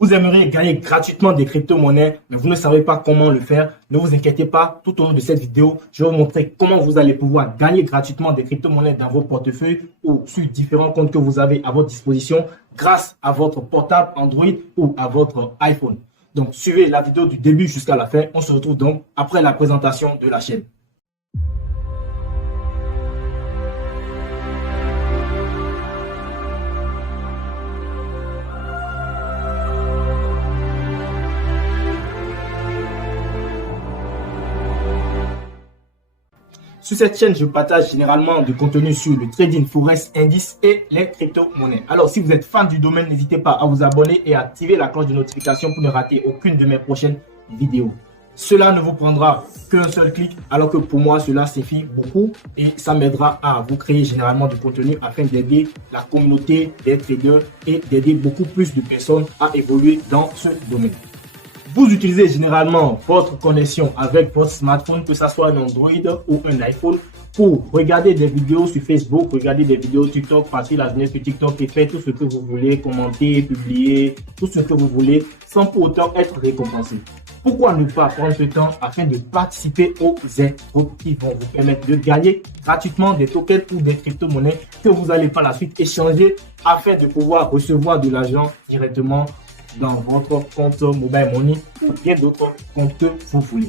Vous aimeriez gagner gratuitement des crypto-monnaies, mais vous ne savez pas comment le faire. Ne vous inquiétez pas, tout au long de cette vidéo, je vais vous montrer comment vous allez pouvoir gagner gratuitement des crypto-monnaies dans vos portefeuilles ou sur différents comptes que vous avez à votre disposition grâce à votre portable Android ou à votre iPhone. Donc, suivez la vidéo du début jusqu'à la fin. On se retrouve donc après la présentation de la chaîne. Sur cette chaîne, je partage généralement du contenu sur le trading forex, indices et les crypto-monnaies. Alors, si vous êtes fan du domaine, n'hésitez pas à vous abonner et à activer la cloche de notification pour ne rater aucune de mes prochaines vidéos. Cela ne vous prendra qu'un seul clic, alors que pour moi, cela suffit beaucoup et ça m'aidera à vous créer généralement du contenu afin d'aider la communauté des traders et d'aider beaucoup plus de personnes à évoluer dans ce domaine. Vous utilisez généralement votre connexion avec votre smartphone, que ce soit un Android ou un iPhone, pour regarder des vidéos sur Facebook, regarder des vidéos TikTok, passer la journée sur TikTok et faire tout ce que vous voulez, commenter, publier, tout ce que vous voulez, sans pour autant être récompensé. Pourquoi ne pas prendre ce temps afin de participer aux airdrops qui vont vous permettre de gagner gratuitement des tokens ou des crypto-monnaies que vous allez par la suite échanger afin de pouvoir recevoir de l'argent directement dans votre compte Mobile Money ou bien d'autres comptes que vous voulez.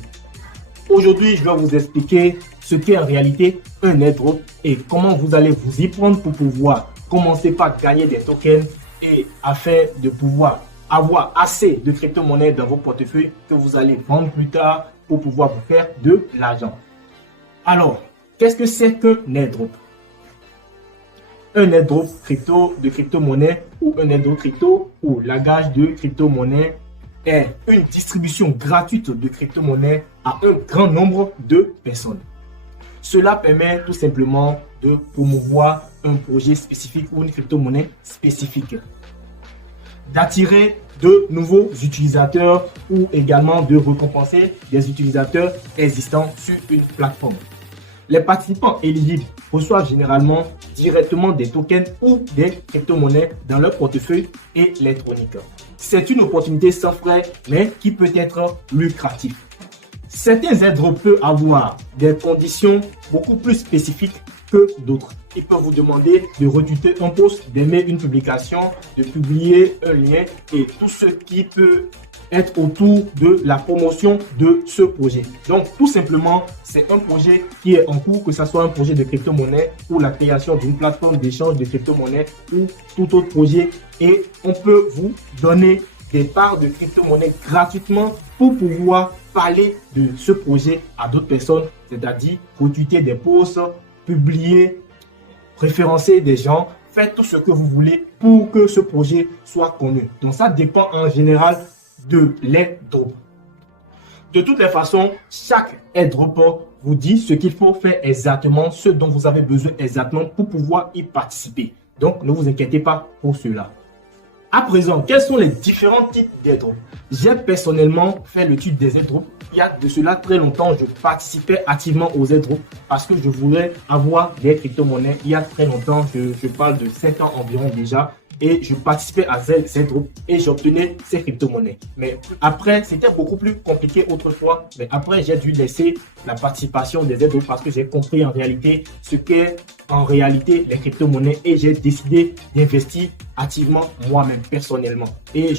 Aujourd'hui, je vais vous expliquer ce qu'est en réalité un airdrop et comment vous allez vous y prendre pour pouvoir commencer par gagner des tokens et afin de pouvoir avoir assez de crypto-monnaies dans vos portefeuilles que vous allez vendre plus tard pour pouvoir vous faire de l'argent. Alors, qu'est-ce que c'est qu'un airdrop? Un airdrop de crypto-monnaie ou un airdrop crypto ou lagage de crypto-monnaie est une distribution gratuite de crypto-monnaie à un grand nombre de personnes. Cela permet tout simplement de promouvoir un projet spécifique ou une crypto-monnaie spécifique, d'attirer de nouveaux utilisateurs ou également de récompenser des utilisateurs existants sur une plateforme. Les participants éligibles reçoivent généralement directement des tokens ou des crypto-monnaies dans leur portefeuille électronique. C'est une opportunité sans frais, mais qui peut être lucrative. Certains airdrops peuvent avoir des conditions beaucoup plus spécifiques que d'autres. Ils peuvent vous demander de retweeter un post, d'aimer une publication, de publier un lien et tout ce qui peut être autour de la promotion de ce projet. Donc, tout simplement, c'est un projet qui est en cours, que ce soit un projet de crypto-monnaie ou la création d'une plateforme d'échange de crypto-monnaie ou tout autre projet. Et on peut vous donner des parts de crypto-monnaie gratuitement pour pouvoir parler de ce projet à d'autres personnes, c'est-à-dire retweeter des posts, publier, référencer des gens, faites tout ce que vous voulez pour que ce projet soit connu. Donc, ça dépend en général de l'airdrop. De toutes les façons, chaque airdrop vous dit ce qu'il faut faire exactement, ce dont vous avez besoin exactement pour pouvoir y participer. Donc, ne vous inquiétez pas pour cela. À présent, quels sont les différents types d'airdrop? J'ai personnellement fait l'étude des airdrops. Il y a de cela très longtemps, je participais activement aux airdrops parce que je voulais avoir des crypto-monnaies. Il y a très longtemps, je parle de 5 ans environ déjà. Et je participais à ces airdrops et j'obtenais ces crypto-monnaies. Mais après, c'était beaucoup plus compliqué autrefois. Mais après, j'ai dû laisser la participation des airdrops parce que j'ai compris en réalité ce qu'est en réalité les crypto-monnaies et j'ai décidé d'investir activement moi-même, personnellement. Et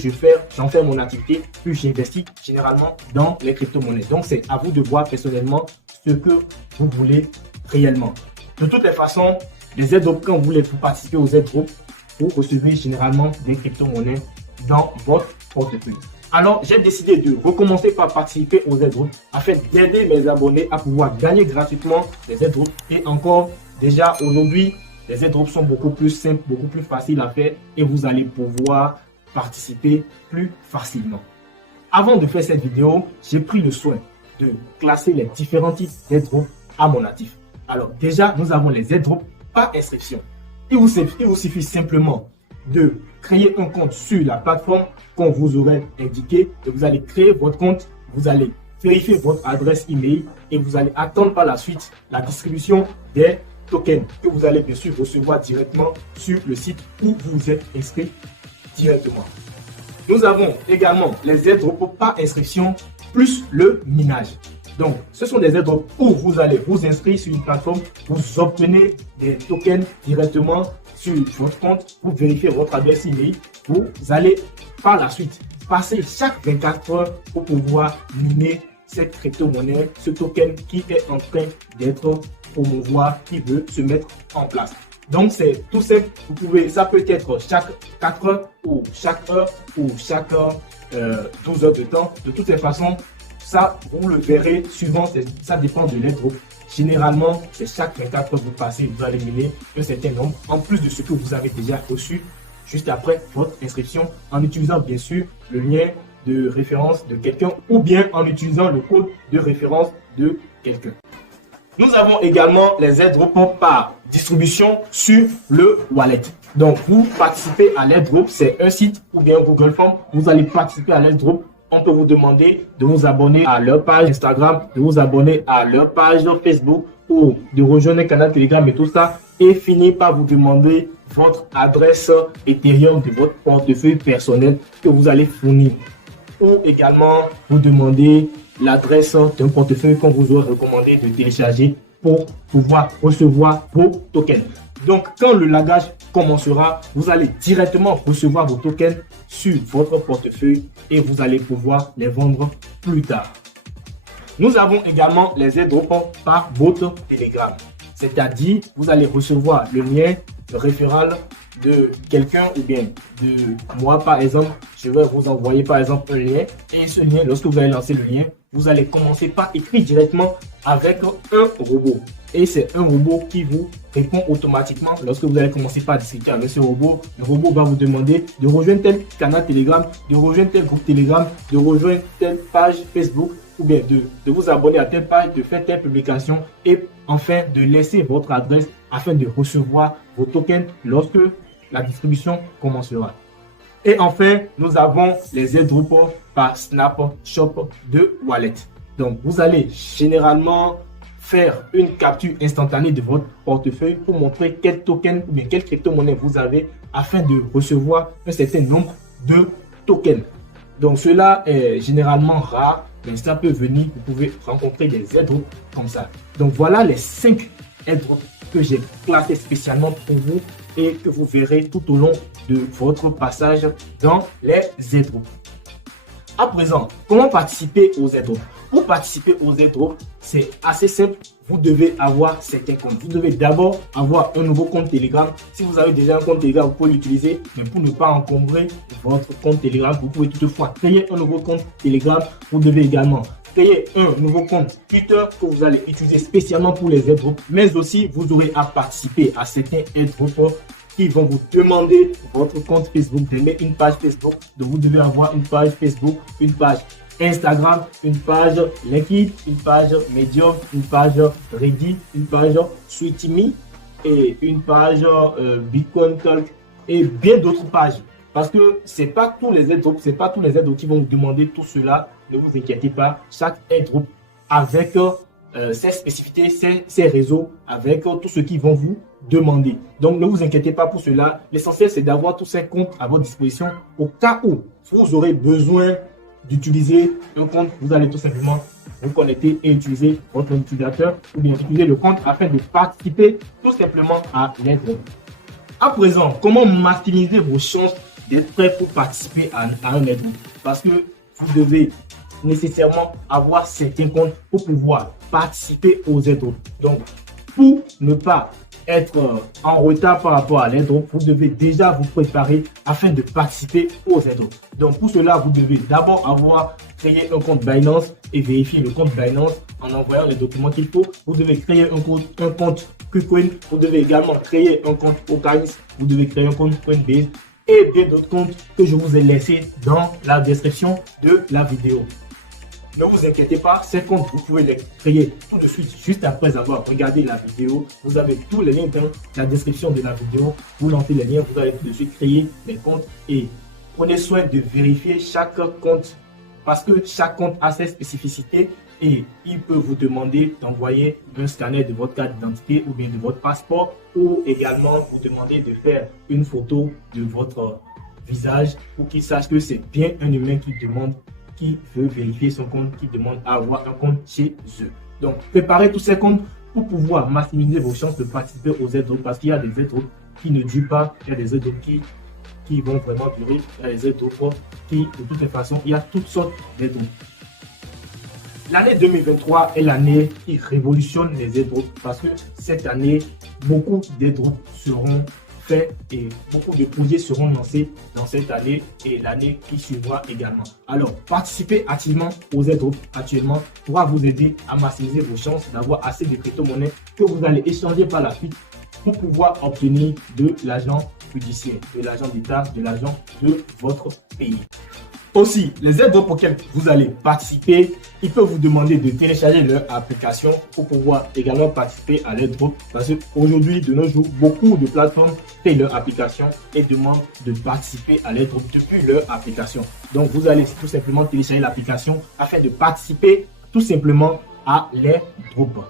j'en fais mon activité, puis j'investis généralement dans les crypto-monnaies. Donc, c'est à vous de voir personnellement ce que vous voulez réellement. De toutes les façons, les airdrops, quand vous voulez participer aux airdrops, vous recevez généralement des crypto-monnaies dans votre portefeuille. Alors, j'ai décidé de recommencer par participer aux airdrops afin d'aider mes abonnés à pouvoir gagner gratuitement les airdrops. Et encore, déjà aujourd'hui, les airdrops sont beaucoup plus simples, beaucoup plus faciles à faire et vous allez pouvoir participer plus facilement. Avant de faire cette vidéo, j'ai pris le soin de classer les différents types d'airdrops à mon actif. Alors, déjà, nous avons les airdrops par inscription. Il vous suffit simplement de créer un compte sur la plateforme qu'on vous aurait indiqué. Et vous allez créer votre compte, vous allez vérifier votre adresse email et vous allez attendre par la suite la distribution des tokens que vous allez bien sûr recevoir directement sur le site où vous êtes inscrit directement. Nous avons également les airdrops par inscription plus le minage. Donc, ce sont des airdrops où vous allez vous inscrire sur une plateforme, vous obtenez des tokens directement sur votre compte, vous vérifiez votre adresse email, vous allez par la suite passer chaque 24 heures pour pouvoir miner cette crypto-monnaie, ce token qui est en train d'être promouvoir, qui veut se mettre en place. Donc, c'est tout simple. Vous pouvez, ça peut être chaque 4 heures ou chaque heure ou chaque 12 heures de temps. De toutes les façons, ça, vous le verrez suivant, ça dépend de l'airdrop. Généralement, c'est chaque 24 heures vous passez, vous allez miner un certain nombre, en plus de ce que vous avez déjà reçu juste après votre inscription, en utilisant bien sûr le lien de référence de quelqu'un ou bien en utilisant le code de référence de quelqu'un. Nous avons également les airdrops par distribution sur le wallet. Donc, vous participez à l'airdrop, c'est un site ou bien Google Form. Vous allez participer à l'airdrop. On peut vous demander de vous abonner à leur page Instagram, de vous abonner à leur page Facebook ou de rejoindre un canal Telegram et tout ça. Et finir par vous demander votre adresse Ethereum de votre portefeuille personnel que vous allez fournir. Ou également vous demander l'adresse d'un portefeuille qu'on vous aurait recommandé de télécharger pour pouvoir recevoir vos tokens. Donc, quand le lagage commencera, vous allez directement recevoir vos tokens sur votre portefeuille et vous allez pouvoir les vendre plus tard. Nous avons également les airdrops par bot Telegram. C'est-à-dire, vous allez recevoir le lien référal de quelqu'un ou bien de moi, par exemple. Je vais vous envoyer par exemple un lien et ce lien, lorsque vous allez lancer le lien, vous allez commencer par écrire directement avec un robot. Et c'est un robot qui vous répond automatiquement lorsque vous allez commencer par discuter avec ce robot. Le robot va vous demander de rejoindre tel canal Telegram, de rejoindre tel groupe Telegram, de rejoindre telle page Facebook ou bien de vous abonner à telle page, de faire telle publication et enfin de laisser votre adresse afin de recevoir vos tokens lorsque la distribution commencera. Et enfin, nous avons les airdrops par Snapshot de Wallet. Donc, vous allez généralement faire une capture instantanée de votre portefeuille pour montrer quel token ou bien quelle crypto-monnaie vous avez afin de recevoir un certain nombre de tokens. Donc, cela est généralement rare, mais ça peut venir. Vous pouvez rencontrer des airdrops comme ça. Donc, voilà les 5 airdrops que j'ai classés spécialement pour vous et que vous verrez tout au long de votre passage dans les airdrops. À présent, comment participer aux airdrops? Pour participer aux airdrops, c'est assez simple. Vous devez avoir certains comptes. Vous devez d'abord avoir un nouveau compte Telegram. Si vous avez déjà un compte Telegram, vous pouvez l'utiliser. Mais pour ne pas encombrer votre compte Telegram, vous pouvez toutefois créer un nouveau compte Telegram. Vous devez également créer un nouveau compte Twitter que vous allez utiliser spécialement pour les airdrops. Mais aussi, vous aurez à participer à certains airdrops qui vont vous demander votre compte Facebook, d'aimer une page Facebook. Donc, vous devez avoir une page Facebook, une page Instagram, une page LinkedIn, une page Medium, une page Reddit, une page Sweetme et une page Bitcoin Talk et bien d'autres pages. Parce que c'est pas tous les airdrops, c'est pas tous les airdrops qui vont vous demander tout cela. Ne vous inquiétez pas, chaque airdrop avec ses spécificités, ses réseaux, avec tout ce qu'ils vont vous demander. Donc ne vous inquiétez pas pour cela. L'essentiel c'est d'avoir tous ces comptes à votre disposition au cas où vous aurez besoin d'utiliser un compte. Vous allez tout simplement vous connecter et utiliser votre utilisateur ou bien utiliser le compte afin de participer tout simplement à l'airdrop. À présent, comment maximiser vos chances d'être prêt pour participer à un airdrop? Parce que vous devez nécessairement avoir certains comptes pour pouvoir participer aux airdrops. Donc, pour ne pas être en retard par rapport à l'airdrop, vous devez déjà vous préparer afin de participer aux airdrops. Donc, pour cela, vous devez d'abord avoir créé un compte Binance et vérifier le compte Binance en envoyant les documents qu'il faut. Vous devez créer un compte KuCoin. Vous devez également créer un compte Okanis. Vous devez créer un compte Coinbase et bien d'autres comptes que je vous ai laissés dans la description de la vidéo. Ne vous inquiétez pas, ces comptes, vous pouvez les créer tout de suite, juste après avoir regardé la vidéo. Vous avez tous les liens dans la description de la vidéo. Vous lancez les liens, vous allez tout de suite créer les comptes et prenez soin de vérifier chaque compte parce que chaque compte a ses spécificités et il peut vous demander d'envoyer un scanner de votre carte d'identité ou bien de votre passeport ou également vous demander de faire une photo de votre visage pour qu'ils sachent que c'est bien un humain qui veut vérifier son compte, qui demande à avoir un compte chez eux. Donc, préparez tous ces comptes pour pouvoir maximiser vos chances de participer aux airdrops parce qu'il y a des airdrops qui ne durent pas, il y a des airdrops qui vont vraiment durer, il y a des airdrops qui, de toutes les façons, il y a toutes sortes d'airdrops. L'année 2023 est l'année qui révolutionne les airdrops parce que cette année, beaucoup d'airdrops seront faits et beaucoup de projets seront lancés dans cette année et l'année qui suivra également. Alors, participez activement aux airdrops actuellement pourra vous aider à maximiser vos chances d'avoir assez de crypto-monnaies que vous allez échanger par la suite pour pouvoir obtenir de l'argent judiciaire, de l'argent d'État, de l'argent de votre pays. Aussi, les airdrops auxquels vous allez participer, ils peuvent vous demander de télécharger leur application pour pouvoir également participer à l'airdrop. Parce qu'aujourd'hui, de nos jours, beaucoup de plateformes créent leur application et demandent de participer à l'airdrop depuis leur application. Donc, vous allez tout simplement télécharger l'application afin de participer tout simplement à l'airdrop.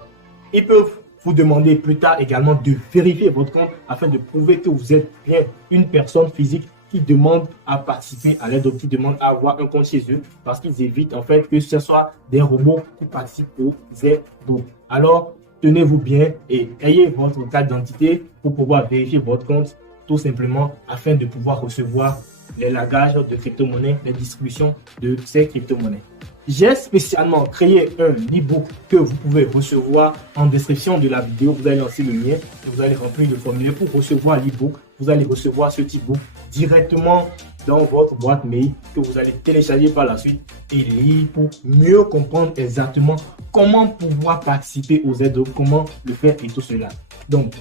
Ils peuvent vous demander plus tard également de vérifier votre compte afin de prouver que vous êtes bien une personne physique qui demandent à participer à l'airdrop, qui demandent à avoir un compte chez eux parce qu'ils évitent en fait que ce soit des robots qui participent aux airdrops. Alors, tenez-vous bien et ayez votre carte d'identité pour pouvoir vérifier votre compte tout simplement afin de pouvoir recevoir les lagages de crypto-monnaies, les distributions de ces crypto-monnaies. J'ai spécialement créé un e-book que vous pouvez recevoir en description de la vidéo. Vous allez lancer le lien et vous allez remplir le formulaire pour recevoir l'e-book. Vous allez recevoir ce e-book directement dans votre boîte mail que vous allez télécharger par la suite et lire pour mieux comprendre exactement comment pouvoir participer aux airdrops, comment le faire et tout cela. Donc,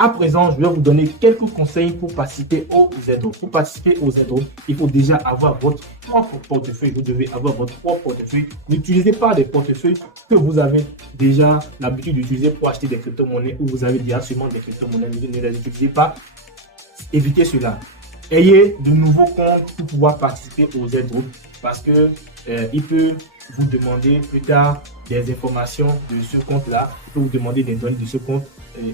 à présent, je vais vous donner quelques conseils pour participer aux airdrops. Pour participer aux airdrops, il faut déjà avoir votre propre portefeuille. Vous devez avoir votre propre portefeuille. N'utilisez pas des portefeuilles que vous avez déjà l'habitude d'utiliser pour acheter des crypto-monnaies ou vous avez déjà seulement des crypto-monnaies. Ne les utilisez pas. Évitez cela. Ayez de nouveaux comptes pour pouvoir participer aux airdrops parce que il peut vous demander plus tard des informations de ce compte-là. Il peut vous demander des données de ce compte.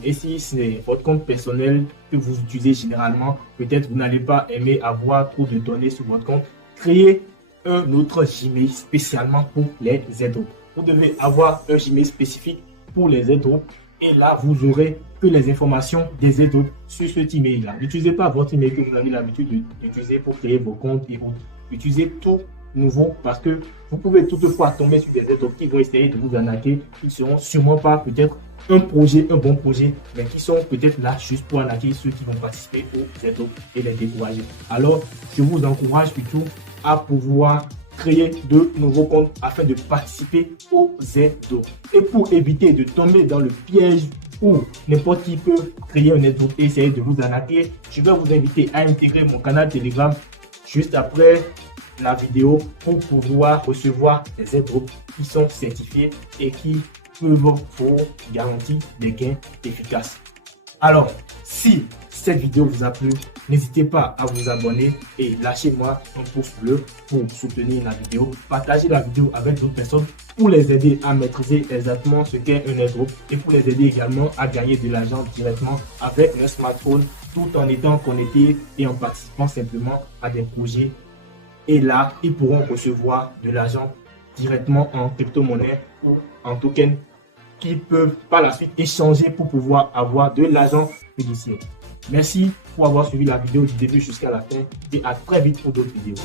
Et si c'est votre compte personnel que vous utilisez généralement, peut-être vous n'allez pas aimer avoir trop de données sur votre compte. Créez un autre Gmail spécialement pour les airdrops. Vous devez avoir un Gmail spécifique pour les airdrops. Et là, vous aurez que les informations des airdrops sur cet email-là. N'utilisez pas votre email que vous avez l'habitude d'utiliser pour créer vos comptes et autres. Utilisez tout nouveau parce que vous pouvez toutefois tomber sur des airdrops qui vont essayer de vous arnaquer. Ils ne seront sûrement pas peut-être un bon projet, mais qui sont peut-être là juste pour arnaquer ceux qui vont participer aux airdrops et les décourager. Alors, je vous encourage plutôt à pouvoir créer de nouveaux comptes afin de participer aux airdrops. Et pour éviter de tomber dans le piège où n'importe qui peut créer un airdrop et essayer de vous arnaquer, je vais vous inviter à intégrer mon canal Telegram juste après la vidéo pour pouvoir recevoir des airdrops qui sont certifiés et qui peuvent vous garantir des gains efficaces. Alors, si cette vidéo vous a plu, n'hésitez pas à vous abonner et lâchez-moi un pouce bleu pour soutenir la vidéo. Partagez la vidéo avec d'autres personnes pour les aider à maîtriser exactement ce qu'est un airdrop et pour les aider également à gagner de l'argent directement avec leur smartphone tout en étant connectés et en participant simplement à des projets. Et là, ils pourront recevoir de l'argent directement en crypto-monnaie ou en token qui peuvent par la suite échanger pour pouvoir avoir de l'argent judiciaire. Merci pour avoir suivi la vidéo du début jusqu'à la fin et à très vite pour d'autres vidéos.